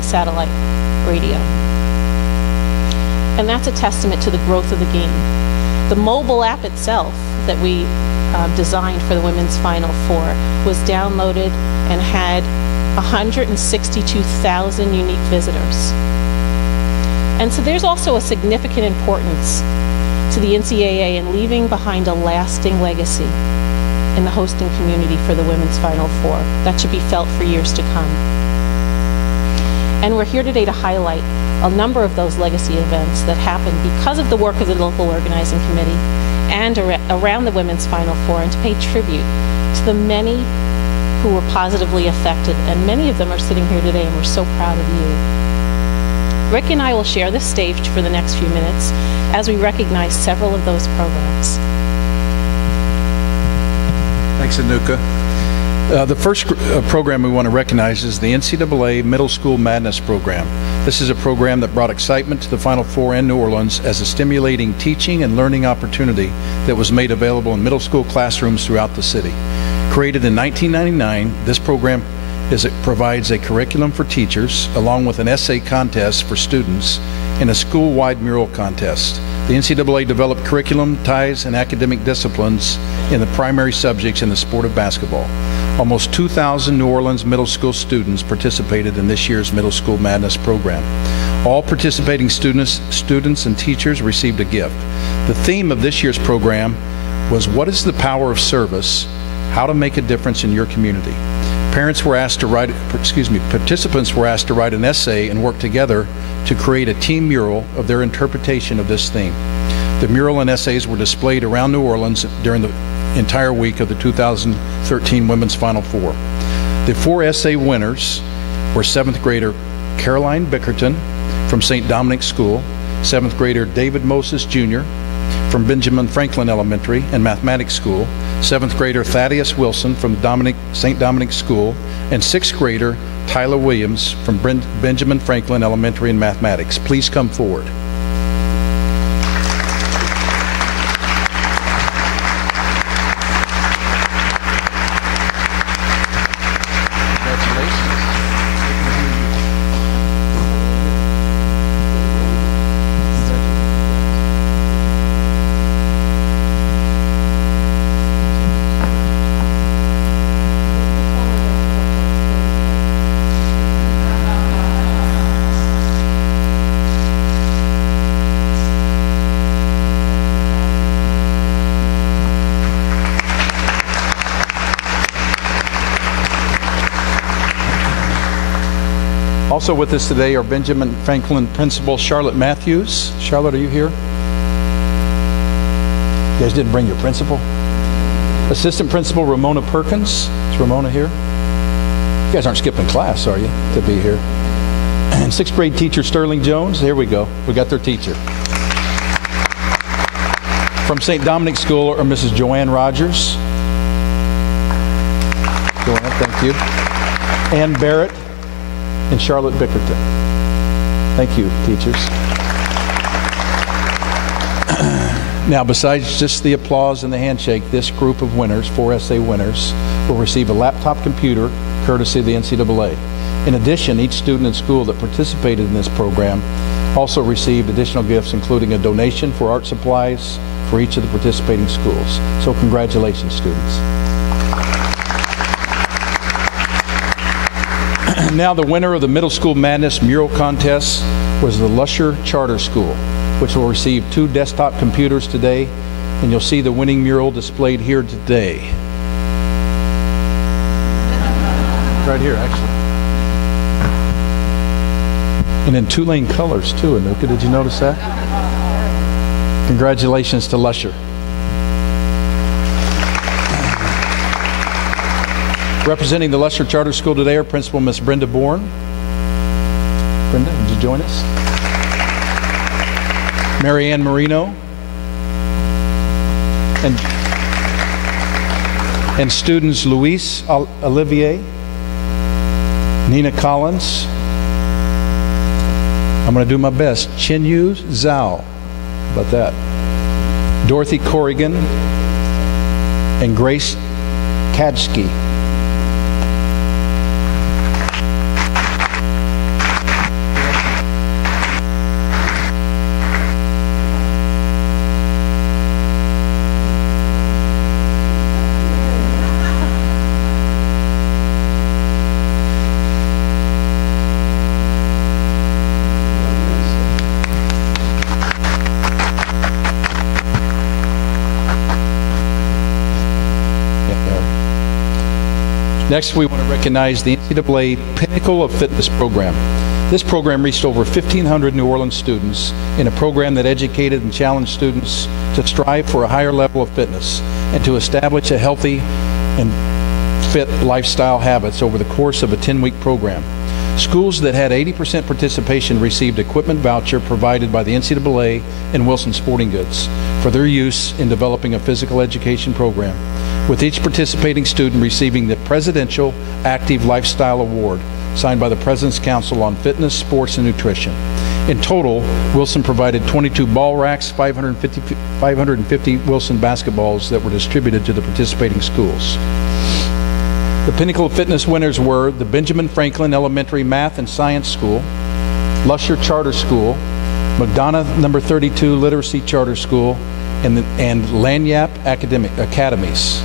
using satellite radio. And that's a testament to the growth of the game. The mobile app itself that we designed for the Women's Final Four was downloaded and had 162,000 unique visitors. And so there's also a significant importance to the NCAA in leaving behind a lasting legacy in the hosting community for the Women's Final Four that should be felt for years to come. And we're here today to highlight a number of those legacy events that happened because of the work of the local organizing committee and around the Women's Final Four, and to pay tribute to the many who were positively affected, and many of them are sitting here today, and we're so proud of you. Rick and I will share this stage for the next few minutes as we recognize several of those programs. Thanks, Anuka. The first program we want to recognize is the NCAA Middle School Madness Program. This is a program that brought excitement to the Final Four and New Orleans as a stimulating teaching and learning opportunity that was made available in middle school classrooms throughout the city. Created in 1999, this program provides a curriculum for teachers along with an essay contest for students and a school-wide mural contest. The NCAA developed curriculum, ties, and academic disciplines in the primary subjects in the sport of basketball. Almost 2,000 New Orleans middle school students participated in this year's Middle School Madness program. All participating students and teachers received a gift. The theme of this year's program was "What is the power of service? How to make a difference in your community?" Participants were asked to write an essay and work together to create a team mural of their interpretation of this theme. The mural and essays were displayed around New Orleans during the entire week of the 2013 Women's Final Four. The 4 essay winners were 7th grader Caroline Bickerton from St. Dominic's School, 7th grader David Moses Jr. from Benjamin Franklin Elementary and Mathematics School, 7th grader Thaddeus Wilson from St. Dominic's School, and 6th grader Tyler Williams from Benjamin Franklin Elementary and Mathematics. Please come forward. Also with us today are Benjamin Franklin Principal Charlotte Matthews. Charlotte, are you here? You guys didn't bring your principal? Assistant Principal Ramona Perkins. Is Ramona here? You guys aren't skipping class, are you, to be here? And 6th grade teacher Sterling Jones. Here we go. We got their teacher. From St. Dominic's School are Mrs. Joanne Rogers. Joanne, thank you. Ann Barrett and Charlotte Bickerton. Thank you, teachers. Now, besides just the applause and the handshake, this group of winners, 4 essay winners, will receive a laptop computer courtesy of the NCAA. In addition, each student in school that participated in this program also received additional gifts, including a donation for art supplies for each of the participating schools. So congratulations, students. Now, the winner of the Middle School Madness Mural Contest was the Lusher Charter School, which will receive 2 desktop computers today, and you'll see the winning mural displayed here today. Right here, actually. And in Tulane colors, too, Anuka. Did you notice that? Congratulations to Lusher. Representing the Lusher Charter School today are Principal Miss Brenda Bourne. Brenda, would you join us? Mary Ann Marino. And students Luis Olivier, Nina Collins. I'm going to do my best. Chinyu Zhao. How about that? Dorothy Corrigan and Grace Kadsky. Next, we want to recognize the NCAA Pinnacle of Fitness program. This program reached over 1,500 New Orleans students in a program that educated and challenged students to strive for a higher level of fitness and to establish a healthy and fit lifestyle habits over the course of a 10-week program. Schools that had 80% participation received equipment voucher provided by the NCAA and Wilson Sporting Goods for their use in developing a physical education program, with each participating student receiving the Presidential Active Lifestyle Award signed by the President's Council on Fitness, Sports, and Nutrition. In total, Wilson provided 22 ball racks, 550 Wilson basketballs that were distributed to the participating schools. The Pinnacle of Fitness winners were the Benjamin Franklin Elementary Math and Science School, Lusher Charter School, McDonough No. 32 Literacy Charter School, and Lanyap Academies.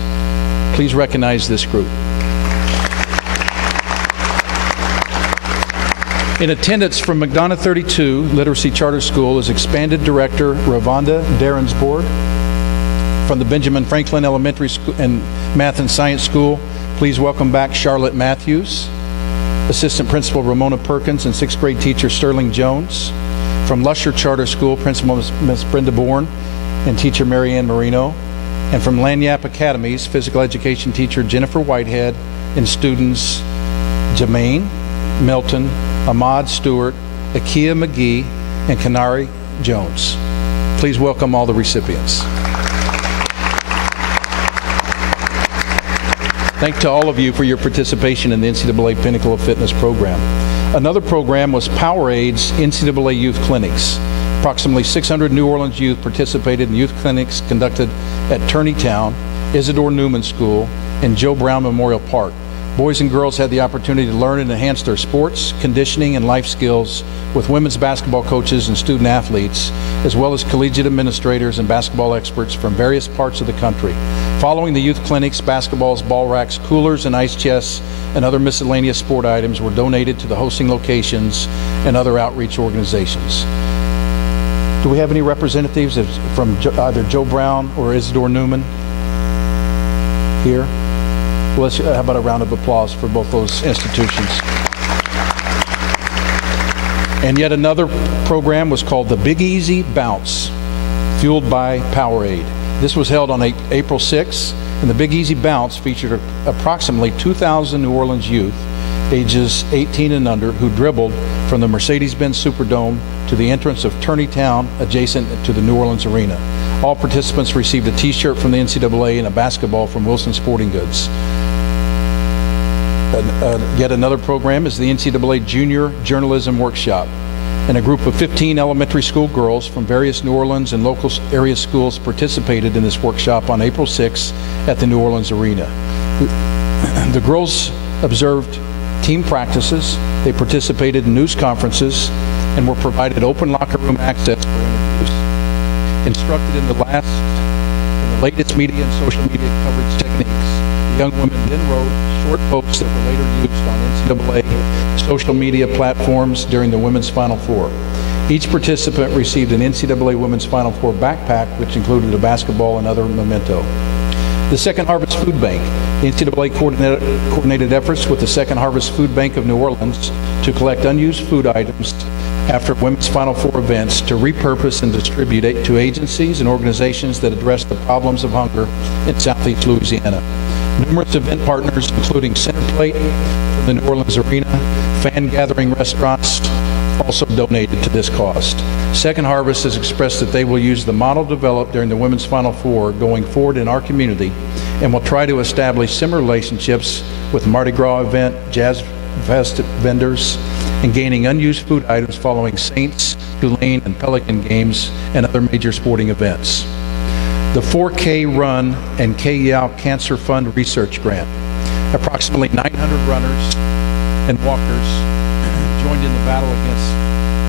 Please recognize this group. In attendance from McDonough 32 Literacy Charter School is Expanded Director Ravonda Darrensbourg. From the Benjamin Franklin Elementary School and Math and Science School, please welcome back Charlotte Matthews, Assistant Principal Ramona Perkins, and 6th grade teacher Sterling Jones. From Lusher Charter School, Principal Ms. Brenda Bourne and teacher Marianne Marino. And from Lanyap Academies, Physical Education teacher Jennifer Whitehead and students Jermaine Milton, Ahmad Stewart, Akia McGee, and Kanari Jones. Please welcome all the recipients. Thanks to all of you for your participation in the NCAA Pinnacle of Fitness program. Another program was Powerade's NCAA Youth Clinics. Approximately 600 New Orleans youth participated in youth clinics conducted at Turneytown, Isidore Newman School, and Joe Brown Memorial Park. Boys and girls had the opportunity to learn and enhance their sports, conditioning, and life skills with women's basketball coaches and student athletes, as well as collegiate administrators and basketball experts from various parts of the country. Following the youth clinics, basketballs, ball racks, coolers, and ice chests, and other miscellaneous sport items were donated to the hosting locations and other outreach organizations. Do we have any representatives from either Joe Brown or Isidore Newman here? Well, how about a round of applause for both those institutions? And yet another program was called the Big Easy Bounce, fueled by Powerade. This was held on April 6th, and the Big Easy Bounce featured approximately 2,000 New Orleans youth, ages 18 and under, who dribbled from the Mercedes-Benz Superdome to the entrance of Turneytown, adjacent to the New Orleans Arena. All participants received a t-shirt from the NCAA and a basketball from Wilson Sporting Goods. Yet another program is the NCAA Junior Journalism Workshop, and a group of 15 elementary school girls from various New Orleans and local area schools participated in this workshop on April 6th at the New Orleans Arena. The girls observed team practices, they participated in news conferences, and were provided open locker room access for interviews. Instructed in the latest media and social media coverage techniques, the young women then wrote short posts that were later used on NCAA social media platforms during the Women's Final Four. Each participant received an NCAA Women's Final Four backpack, which included a basketball and other memento. The Second Harvest Food Bank. The NCAA coordinated efforts with the Second Harvest Food Bank of New Orleans to collect unused food items after Women's Final Four events to repurpose and distribute it to agencies and organizations that address the problems of hunger in Southeast Louisiana. Numerous event partners, including Centerplate from the New Orleans Arena, Fan Gathering Restaurants, also donated to this cost. Second Harvest has expressed that they will use the model developed during the Women's Final Four going forward in our community and will try to establish similar relationships with Mardi Gras event, Jazz Fest vendors, and gaining unused food items following Saints, Tulane, and Pelican games and other major sporting events. The 4K Run and KYAO Cancer Fund Research Grant. Approximately 900 runners and walkers joined in the battle against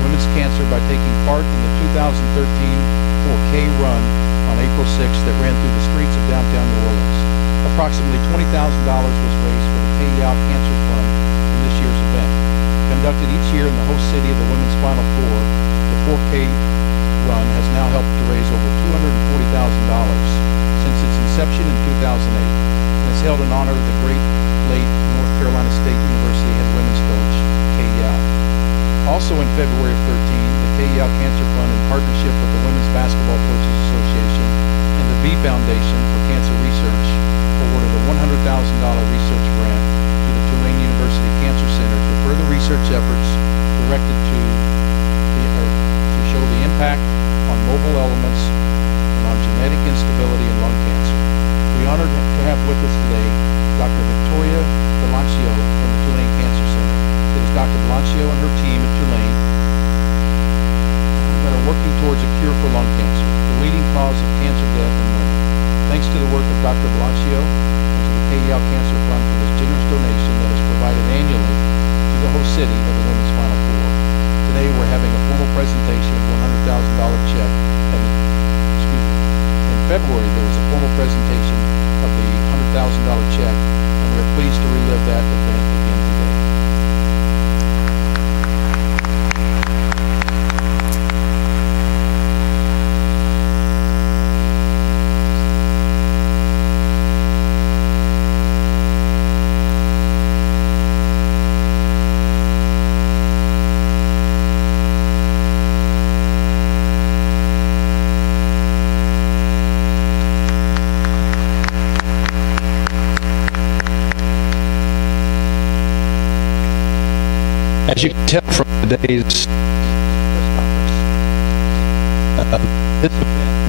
women's cancer by taking part in the 2013 4K Run on April 6th that ran through the streets of downtown New Orleans. Approximately $20,000 was raised for the KYAO Cancer Fund in this year's event. Conducted each year in the host city of the Women's Final Four, the 4K Run has now helped to raise over $240,000 since its inception in 2008, and is held in honor of the great late North Carolina State University head women's coach, Kay Yao. Also in February of 13, the Kay Yao Cancer Fund, in partnership with the Women's Basketball Coaches Association and the V Foundation for Cancer Research, awarded a $100,000 research grant to the Tulane University Cancer Center for further research efforts directed to show the impact on mobile elements and on genetic instability in lung cancer. We are honored to have with us today Dr. Victoria Belancio from the Tulane Cancer Center. It is Dr. Belancio and her team at Tulane that are working towards a cure for lung cancer, the leading cause of cancer death in women. Thanks to the work of Dr. Belancio and to the Kay Yao Cancer Fund for this generous donation that is provided annually to the host city of the Women's Final Four. Today we're having a formal presentation of $100,000 check. In February there was a formal presentation of the $100,000 check, and we're pleased to relive that event again today. As you can tell from today's press conference,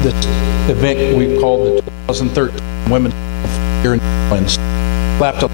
this event we've called the 2013 Women's here in Tulane slapped a